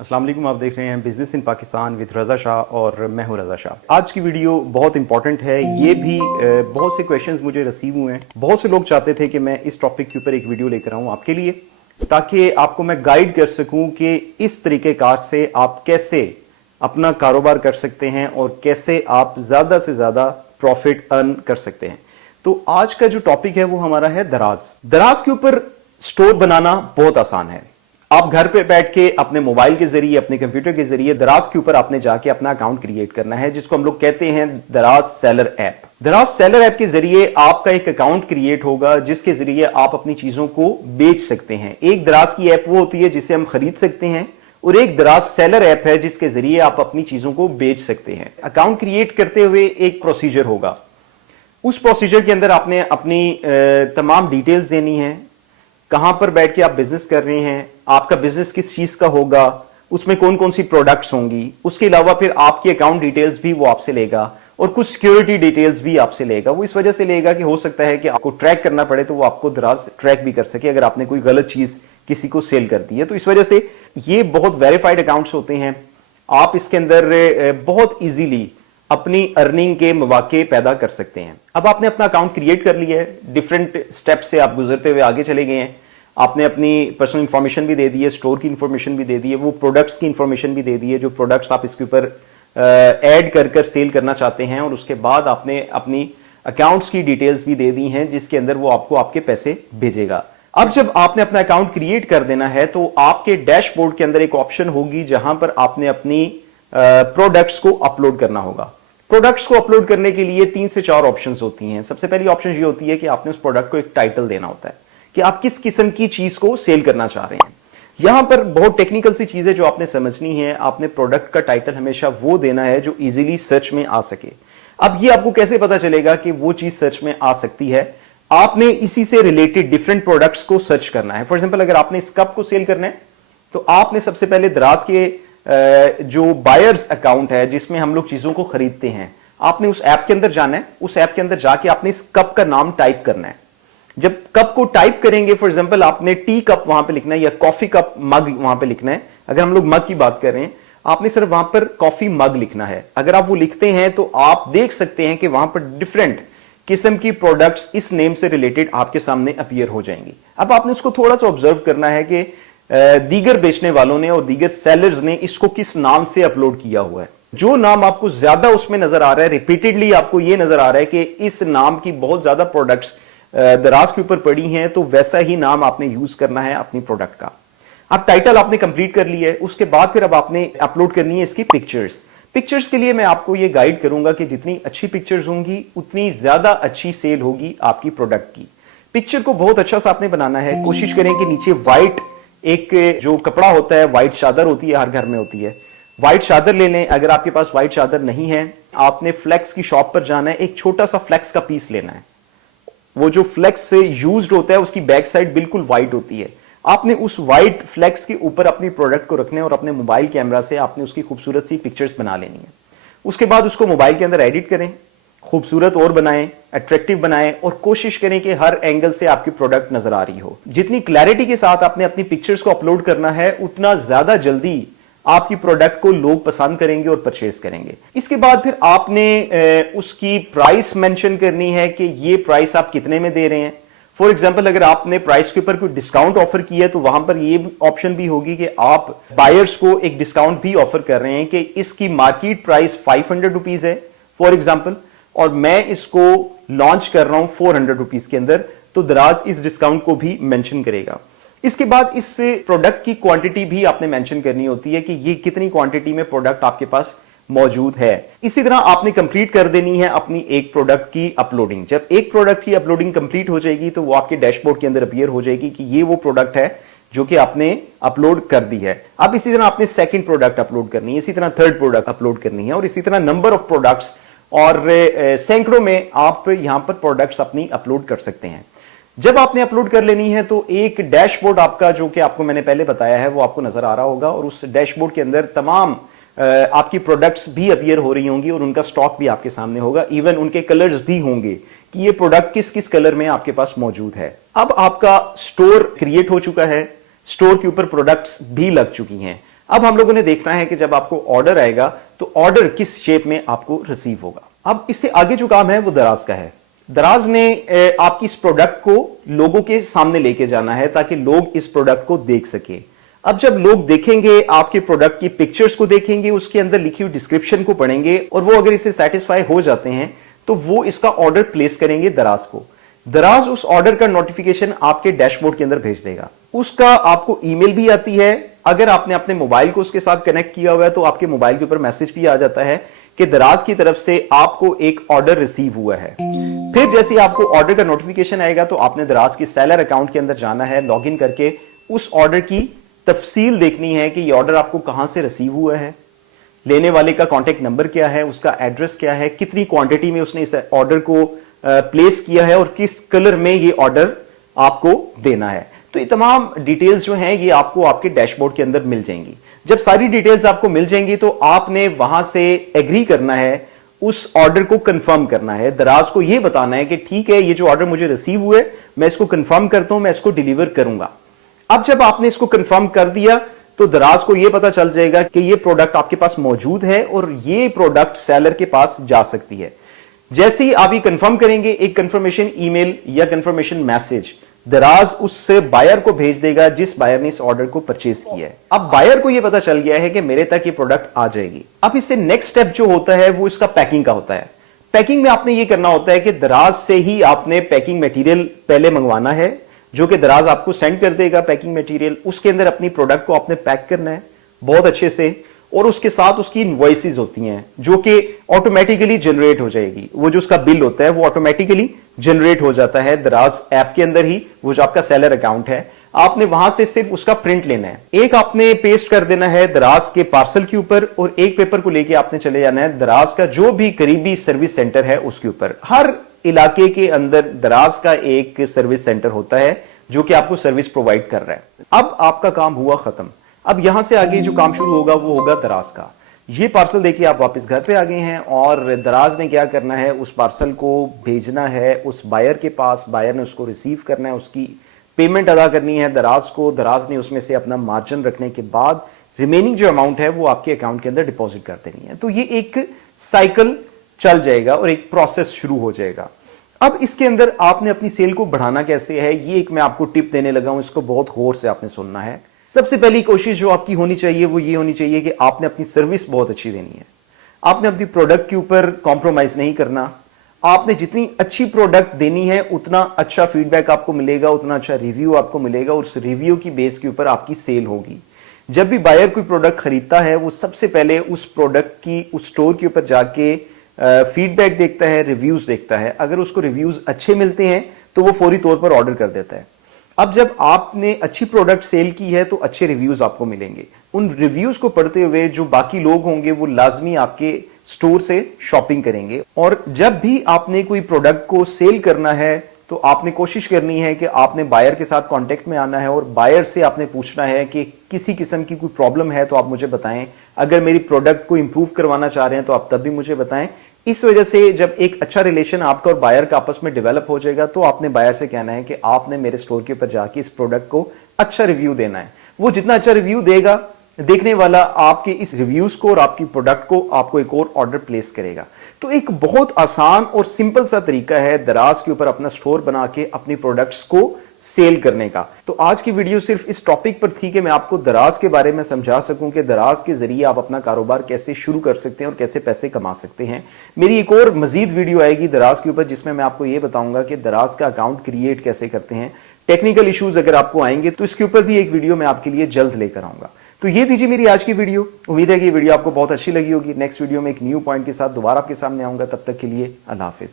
अस्सलाम वालेकुम। आप देख रहे हैं बिजनेस इन पाकिस्तान विद रजा शाह और मैं हूं रजा शाह। आज की वीडियो बहुत इंपॉर्टेंट है। ये भी बहुत से क्वेश्चंस मुझे रिसीव हुए हैं। बहुत से लोग चाहते थे कि मैं इस टॉपिक के ऊपर एक वीडियो लेकर आऊं आपके लिए, ताकि आपको मैं गाइड कर सकूं कि इस तरीकेकार से आप कैसे अपना कारोबार कर सकते हैं और कैसे आप ज्यादा से ज्यादा प्रॉफिट अर्न कर सकते हैं। तो आज का जो टॉपिक है वो हमारा है दराज। दराज के ऊपर स्टोर बनाना बहुत आसान है। आप घर पे बैठ के अपने मोबाइल के जरिए, अपने कंप्यूटर के जरिए दराज के ऊपर आपने जाके अपना अकाउंट क्रिएट करना है, जिसको हम लोग कहते हैं दराज सेलर ऐप। दराज सेलर ऐप के जरिए आपका एक अकाउंट क्रिएट होगा, जिसके जरिए आप अपनी चीजों को बेच सकते हैं। एक दराज की ऐप वो होती है जिसे हम खरीद सकते हैं, और एक दराज सेलर ऐप है जिसके जरिए आप अपनी चीजों को बेच सकते हैं। अकाउंट क्रिएट करते हुए एक प्रोसीजर होगा। उस प्रोसीजर के अंदर आपने अपनी तमाम डिटेल्स देनी है, कहां पर बैठ के आप बिजनेस कर रहे हैं, आपका बिजनेस किस चीज का होगा, उसमें कौन कौन सी प्रोडक्ट्स होंगी, उसके अलावा फिर आपकी अकाउंट डिटेल्स भी वो आपसे लेगा और कुछ सिक्योरिटी डिटेल्स भी आपसे लेगा। वो इस वजह से लेगा कि हो सकता है कि आपको ट्रैक करना पड़े, तो वो आपको दराज ट्रैक भी कर सके अगर आपने कोई गलत चीज किसी को सेल कर दी है। तो इस वजह से ये बहुत वेरीफाइड अकाउंट्स होते हैं। आप इसके अंदर बहुत इजीली अपनी अर्निंग के मौके पैदा कर सकते हैं। अब आपने अपना अकाउंट क्रिएट कर लिया है, डिफरेंट स्टेप से आप गुजरते हुए आगे चले गए हैं। आपने अपनी पर्सनल इंफॉर्मेशन भी दे दी है, स्टोर की इंफॉर्मेशन भी दे दी है, वो प्रोडक्ट्स की इंफॉर्मेशन भी दे दी है, जो प्रोडक्ट्स आप इसके ऊपर ऐड कर कर सेल करना चाहते हैं, और उसके बाद आपने अपनी अकाउंट्स की डिटेल्स भी दे दी हैं, जिसके अंदर वो आपको आपके पैसे भेजेगा। अब जब आपने अपना अकाउंट क्रिएट कर देना है, तो आपके डैशबोर्ड के अंदर एक ऑप्शन होगी जहां पर आपने अपनी प्रोडक्ट्स को अपलोड करना होगा। प्रोडक्ट्स को अपलोड करने के लिए 3 से 4 ऑप्शंस होती हैं। सबसे पहली ऑप्शन ये होती है कि आपने उस प्रोडक्ट को एक टाइटल देना होता है कि आप किस किस्म की चीज को सेल करना चाह रहे हैं। यहां पर बहुत टेक्निकल सी चीजें जो आपने समझनी है। आपने प्रोडक्ट का टाइटल हमेशा वो देना है जो इजीली सर्च में आ सके। अब ये आपको कैसे पता चलेगा कि वो चीज सर्च में आ सकती है? आपने इसी से रिलेटेड डिफरेंट प्रोडक्ट्स को सर्च करना है। फॉर एग्जांपल, अगर आपने इस कप को सेल करना है, तो आपने सबसे पहले दराज के जो बायर्स अकाउंट है जिसमें हम लोग चीजों को खरीदते हैं, आपने उस ऐप के अंदर जाना है। उस ऐप के अंदर जाके आपने इस कप का नाम टाइप करना है। जब कप को टाइप करेंगे, फॉर एग्जांपल आपने टी कप वहां पे लिखना है या कॉफी कप मग वहां पे लिखना है। अगर हम लोग मग की बात कर रहे हैं, आपने सिर्फ वहां पर कॉफी मग लिखना है। अगर आप वो लिखते हैं तो आप देख सकते हैं कि वहां पर डिफरेंट किस्म की प्रोडक्ट्स इस नेम से रिलेटेड आपके सामने अपीयर हो जाएंगी। अब आपने उसको थोड़ा सा ऑब्जर्व करना है कि दीगर बेचने वालों ने और दीगर सेलर्स ने इसको किस नाम से अपलोड किया हुआ है। जो नाम आपको ज्यादा उसमें नजर आ रहा है, रिपीटेडली आपको यह नजर आ रहा है कि इस नाम की बहुत ज्यादा प्रोडक्ट्स दराज के ऊपर पड़ी हैं, तो वैसा ही नाम आपने यूज करना है अपनी प्रोडक्ट का। अब टाइटल आपने कंप्लीट कर लिया है, उसके बाद फिर अब आपने अपलोड करनी है इसकी पिक्चर्स। पिक्चर्स के लिए मैं आपको ये गाइड करूंगा कि जितनी अच्छी पिक्चर्स होंगी उतनी ज्यादा अच्छी सेल होगी आपकी प्रोडक्ट की। पिक्चर को बहुत अच्छा सा आपने बनाना है। कोशिश करें कि नीचे व्हाइट एक जो कपड़ा होता है, व्हाइट चादर होती है, हर घर में होती है, व्हाइट चादर ले लें। अगर आपके पास व्हाइट चादर नहीं है, आपने फ्लेक्स की शॉप पर जाना है, एक छोटा सा फ्लेक्स का पीस लेना है। वो जो फ्लेक्स से यूज्ड होता है उसकी बैक साइड बिल्कुल व्हाइट होती है। आपने उस व्हाइट फ्लेक्स के ऊपर अपनी प्रोडक्ट को रखना है और अपने मोबाइल कैमरा से आपने उसकी खूबसूरत सी पिक्चर्स बना लेनी है। उसके बाद उसको मोबाइल के अंदर एडिट करें, खूबसूरत और बनाएं, अट्रैक्टिव बनाएं, और कोशिश करें कि हर एंगल से आपकी प्रोडक्ट नजर आ रही हो। जितनी क्लैरिटी के साथ आपने अपनी पिक्चर्स को अपलोड करना है, उतना ज्यादा जल्दी आपकी प्रोडक्ट को लोग पसंद करेंगे और परचेज करेंगे। इसके बाद फिर आपने उसकी प्राइस मेंशन करनी है कि ये प्राइस आप कितने में दे रहे हैं। फॉर एग्जांपल, अगर आपने प्राइस के ऊपर कोई डिस्काउंट ऑफर किया है, तो वहां पर ये ऑप्शन भी होगी कि आप बायर्स को एक डिस्काउंट भी ऑफर कर रहे हैं कि इसकी मार्केट प्राइस 500 रुपीज है फॉर एग्जाम्पल, और मैं इसको लॉन्च कर रहा हूं 400 रुपीज के अंदर, तो दराज इस डिस्काउंट को भी मेंशन करेगा। इसके बाद इस प्रोडक्ट की क्वांटिटी भी आपने मेंशन करनी होती है कि ये कितनी क्वांटिटी में प्रोडक्ट आपके पास मौजूद है। इसी तरह आपने कंप्लीट कर देनी है अपनी एक प्रोडक्ट की अपलोडिंग। जब एक प्रोडक्ट की अपलोडिंग कंप्लीट हो जाएगी, तो वो आपके डैशबोर्ड के अंदर अपीयर हो जाएगी कि ये वो प्रोडक्ट है जो कि आपने अपलोड कर दी है। अब इसी तरह आपने सेकंड प्रोडक्ट अपलोड करनी है, इसी तरह थर्ड प्रोडक्ट अपलोड करनी है, और इसी तरह नंबर ऑफ प्रोडक्ट्स और सैकड़ों में आप यहां पर प्रोडक्ट्स अपनी अपलोड कर सकते हैं। जब आपने अपलोड कर लेनी है, तो एक डैशबोर्ड आपका, जो कि आपको मैंने पहले बताया है, वो आपको नजर आ रहा होगा, और उस डैशबोर्ड के अंदर तमाम आपकी प्रोडक्ट्स भी अपीयर हो रही होंगी और उनका स्टॉक भी आपके सामने होगा। इवन उनके कलर्स भी होंगे कि ये प्रोडक्ट किस किस कलर में आपके पास मौजूद है। अब आपका स्टोर क्रिएट हो चुका है, स्टोर के ऊपर प्रोडक्ट्स भी लग चुकी हैं। अब हम लोगों ने देखना है कि जब आपको ऑर्डर आएगा तो ऑर्डर किस शेप में आपको रिसीव होगा। अब इससे आगे जो काम है वो दराज का है। दराज ने आपकी इस प्रोडक्ट को लोगों के सामने लेके जाना है ताकि लोग इस प्रोडक्ट को देख सके। अब जब लोग देखेंगे, आपके प्रोडक्ट की पिक्चर्स को देखेंगे, उसके अंदर लिखी हुई डिस्क्रिप्शन को पढ़ेंगे और वो अगर इससे सेटिस्फाई हो जाते हैं तो वो इसका ऑर्डर प्लेस करेंगे दराज को। दराज उस ऑर्डर का नोटिफिकेशन आपके डैशबोर्ड के अंदर भेज देगा। उसका आपको ईमेल भी आती है। अगर आपने अपने मोबाइल को उसके साथ कनेक्ट किया हुआ है तो आपके मोबाइल के ऊपर मैसेज भी आ जाता है कि दराज की तरफ से आपको एक ऑर्डर रिसीव हुआ है। फिर जैसे आपको ऑर्डर का नोटिफिकेशन आएगा तो आपने दराज की सेलर अकाउंट के अंदर जाना है, लॉगिन करके उस ऑर्डर की तफसील देखनी है कि ये ऑर्डर आपको कहां से रिसीव हुआ है, लेने वाले का कॉन्टेक्ट नंबर क्या है, उसका एड्रेस क्या है, कितनी क्वांटिटी में उसने इस ऑर्डर को प्लेस किया है और किस कलर में ये ऑर्डर आपको देना है। तो ये तमाम डिटेल्स जो हैं ये आपको आपके डैशबोर्ड के अंदर मिल जाएंगी। जब सारी डिटेल्स आपको मिल जाएंगी तो आपने वहां से एग्री करना है, उस ऑर्डर को कंफर्म करना है। दराज को यह बताना है कि ठीक है, ये जो ऑर्डर मुझे रिसीव हुए मैं इसको कंफर्म करता हूं, मैं इसको डिलीवर करूंगा। अब जब आपने इसको कंफर्म कर दिया तो दराज को यह पता चल जाएगा कि ये प्रोडक्ट आपके पास मौजूद है और ये प्रोडक्ट सेलर के पास जा सकती है। जैसे ही आप ये कंफर्म करेंगे, एक कंफर्मेशन ईमेल या कंफर्मेशन मैसेज दराज उस बायर को भेज देगा जिस बायर ने इस ऑर्डर को परचेज किया है। अब बायर को यह पता चल गया है कि मेरे तक ये प्रोडक्ट आ जाएगी। अब इससे नेक्स्ट स्टेप जो होता है वो इसका पैकिंग का होता है। पैकिंग में आपने ये करना होता है कि दराज से ही आपने पैकिंग मटेरियल पहले मंगवाना है, जो कि दराज आपको सेंड कर देगा पैकिंग मटेरियल। उसके अंदर अपनी प्रोडक्ट को आपने पैक करना है बहुत अच्छे से और उसके साथ उसकी इनवॉइसेस होती हैं जो कि ऑटोमेटिकली जनरेट हो जाएगी। वो जो उसका बिल होता है वो ऑटोमेटिकली जनरेट हो जाता है दराज ऐप के अंदर ही। वो जो आपका सेलर अकाउंट है आपने वहां से सिर्फ उसका प्रिंट लेना है, एक आपने पेस्ट कर देना है दराज के पार्सल के ऊपर और एक पेपर को लेके आपने चले जाना है दराज का जो भी करीबी सर्विस सेंटर है उसके ऊपर। हर इलाके के अंदर दराज का एक सर्विस सेंटर होता है जो कि आपको सर्विस प्रोवाइड कर रहा है। अब आपका काम हुआ खत्म। अब यहां से आगे जो काम शुरू होगा वो होगा दराज का। ये पार्सल देखिए आप वापस घर पे आ गए हैं और दराज ने क्या करना है, उस पार्सल को भेजना है उस बायर के पास। बायर ने उसको रिसीव करना है, उसकी पेमेंट अदा करनी है दराज को। दराज ने उसमें से अपना मार्जिन रखने के बाद रिमेनिंग जो अमाउंट है वो आपके अकाउंट के अंदर डिपॉजिट कर देनी है। तो ये एक साइकिल चल जाएगा और एक प्रोसेस शुरू हो जाएगा। अब इसके अंदर आपने अपनी सेल को बढ़ाना कैसे है, ये एक मैं आपको टिप देने लगा हूं, इसको बहुत गौर से आपने सुनना है। सबसे पहली कोशिश जो आपकी होनी चाहिए वो ये होनी चाहिए कि आपने अपनी सर्विस बहुत अच्छी देनी है। आपने अपनी प्रोडक्ट के ऊपर कॉम्प्रोमाइज नहीं करना। आपने जितनी अच्छी प्रोडक्ट देनी है उतना अच्छा फीडबैक आपको मिलेगा, उतना अच्छा रिव्यू आपको मिलेगा और उस रिव्यू की बेस के ऊपर आपकी सेल होगी। जब भी बायर कोई प्रोडक्ट खरीदता है वो सबसे पहले उस प्रोडक्ट की उस स्टोर के ऊपर जाके फीडबैक देखता है, रिव्यूज देखता है। अगर उसको रिव्यूज अच्छे मिलते हैं तो वो फौरी तौर पर ऑर्डर कर देता है। अब जब आपने अच्छी प्रोडक्ट सेल की है तो अच्छे रिव्यूज आपको मिलेंगे। उन रिव्यूज को पढ़ते हुए जो बाकी लोग होंगे वो लाजमी आपके स्टोर से शॉपिंग करेंगे। और जब भी आपने कोई प्रोडक्ट को सेल करना है तो आपने कोशिश करनी है कि आपने बायर के साथ कांटेक्ट में आना है और बायर से आपने पूछना है कि किसी किस्म की कोई प्रॉब्लम है तो आप मुझे बताएं। अगर मेरी प्रोडक्ट को इंप्रूव करवाना चाह रहे हैं तो आप तब भी मुझे बताएं। इस वजह से जब एक अच्छा रिलेशन आपका और बायर का आपस में डेवलप हो जाएगा तो आपने बायर से कहना है कि आपने मेरे स्टोर के ऊपर जाके इस प्रोडक्ट को अच्छा रिव्यू देना है। वो जितना अच्छा रिव्यू देगा देखने वाला आपके इस रिव्यूज को और आपकी प्रोडक्ट को आपको एक और ऑर्डर प्लेस करेगा। तो एक बहुत आसान और सिंपल सा तरीका है दराज के ऊपर अपना स्टोर बना के अपनी प्रोडक्ट्स को सेल करने का। तो आज की वीडियो सिर्फ इस टॉपिक पर थी कि मैं आपको दराज के बारे में समझा सकूं कि दराज के जरिए आप अपना कारोबार कैसे शुरू कर सकते हैं और कैसे पैसे कमा सकते हैं। मेरी एक और मजीद वीडियो आएगी दराज के ऊपर जिसमें मैं आपको यह बताऊंगा कि दराज का अकाउंट क्रिएट कैसे करते हैं। टेक्निकल इश्यूज अगर आपको आएंगे तो इसके ऊपर भी एक वीडियो मैं आपके लिए जल्द लेकर आऊंगा। तो ये थी मेरी आज की वीडियो। उम्मीद है कि ये वीडियो आपको बहुत अच्छी लगी होगी। नेक्स्ट वीडियो में एक न्यू पॉइंट के साथ दोबारा आपके सामने आऊंगा। तब तक के लिए अल्लाह हाफिज।